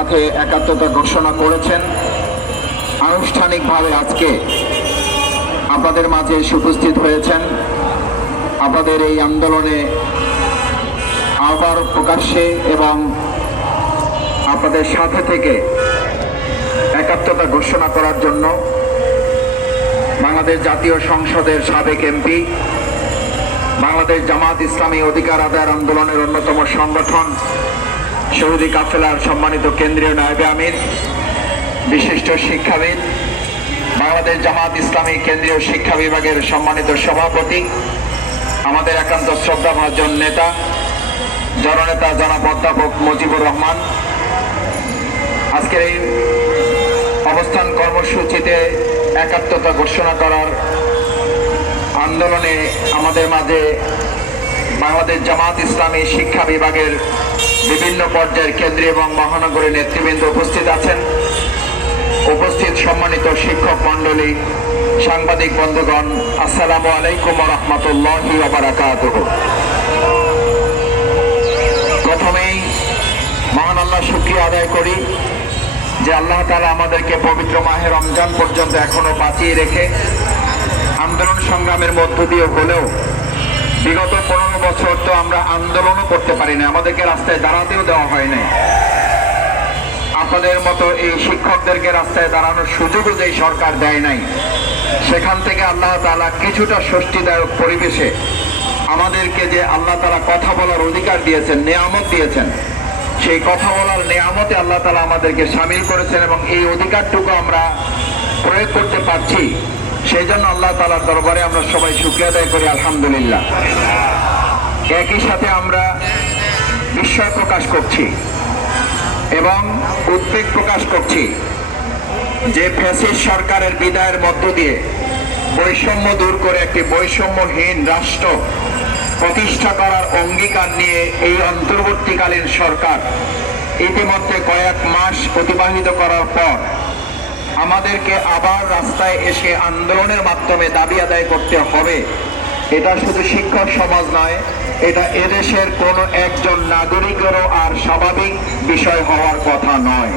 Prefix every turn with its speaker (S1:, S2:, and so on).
S1: সাথে একাত্মতা ঘোষণা করেছেন। আনুষ্ঠানিকভাবে আজকে আপনাদের মাঝে এসে উপস্থিত হয়েছেন। আপনাদের এই আন্দোলনে আবার প্রকাশ্যে এবং আপনাদের সাথে থেকে একাত্মতা ঘোষণা করার জন্য বাংলাদেশ জাতীয় সংসদের সাবেক এমপি, বাংলাদেশ জামাত ইসলামী অধিকার আদায়ের আন্দোলনের অন্যতম সংগঠন শহীদি কাফেলার সম্মানিত কেন্দ্রীয় নায়বে আমির, বিশিষ্ট শিক্ষাবিদ, বাংলাদেশ জামাত ইসলামী কেন্দ্রীয় শিক্ষা বিভাগের সম্মানিত সভাপতি, আমাদের একান্ত শ্রদ্ধাভাজন নেতা, জননেতা জনাব অধ্যাপক মুজিবুর রহমান। আজকের এই অবস্থান কর্মসূচিতে একাত্মতা ঘোষণা করার আন্দোলনে আমাদের মাঝে বাংলাদেশ জামাত ইসলামী শিক্ষা বিভাগের বিভিন্ন পর্যায়ের কেন্দ্রীয় এবং মহানগরী নেতৃবৃন্দ উপস্থিত আছেন। উপস্থিত সম্মানিত শিক্ষক মণ্ডলী, সাংবাদিক বন্ধুগণ, আসসালামু আলাইকুম রহমতুল্লাহি ওবারাকাতুহ প্রথমেই মহান আল্লাহ শুক্রিয়া আদায় করি যে আল্লাহ তালা আমাদেরকে পবিত্র মাহে রমজান পর্যন্ত এখনও বাঁচিয়ে রেখে আন্দোলন সংগ্রামের মধ্য দিয়ে হলেও বিগত পনেরো বছর আমরা আন্দোলনও করতে পারি না আমাদেরকে রাস্তায় দাঁড়াতেও দেওয়া হয় নাই আপনাদের মতো এই শিক্ষকদেরকে রাস্তায় দাঁড়ানোর সুযোগও যে সরকার দেয় নাই, সেখান থেকে আল্লাহ তালা কিছুটা স্বস্তিদায়ক পরিবেশে আমাদেরকে যে আল্লাহ তালা কথা বলার অধিকার দিয়েছেন, নেয়ামত দিয়েছেন, সেই কথা বলার নেয়ামতে আল্লাহ তালা আমাদেরকে সামিল করেছেন এবং এই অধিকারটুকু আমরা প্রয়োগ করতে পারছি। সেই জন্য আল্লাহ তালার দরবারে আমরা সবাই শুক্রিয়া আদায় করি, আলহামদুলিল্লাহ। একই সাথে আমরা বিস্ময় প্রকাশ করছি এবং উদ্বেগ প্রকাশ করছি যে ফ্যাসিস সরকারের বিদায়ের মধ্য দিয়ে বৈষম্য দূর করে একটি বৈষম্যহীন রাষ্ট্র প্রতিষ্ঠা করার অঙ্গীকার নিয়ে এই অন্তর্বর্তীকালীন সরকার ইতিমধ্যে কয়েক মাস অতিবাহিত করার পর আমাদেরকে আবার রাস্তায় এসে আন্দোলনের মাধ্যমে দাবি আদায় করতে হবে এটা শুধু শিক্ষক সমাজ নয়, এটা এদেশের কোনো একজন নাগরিকেরও আর স্বাভাবিক বিষয় হওয়ার কথা নয়।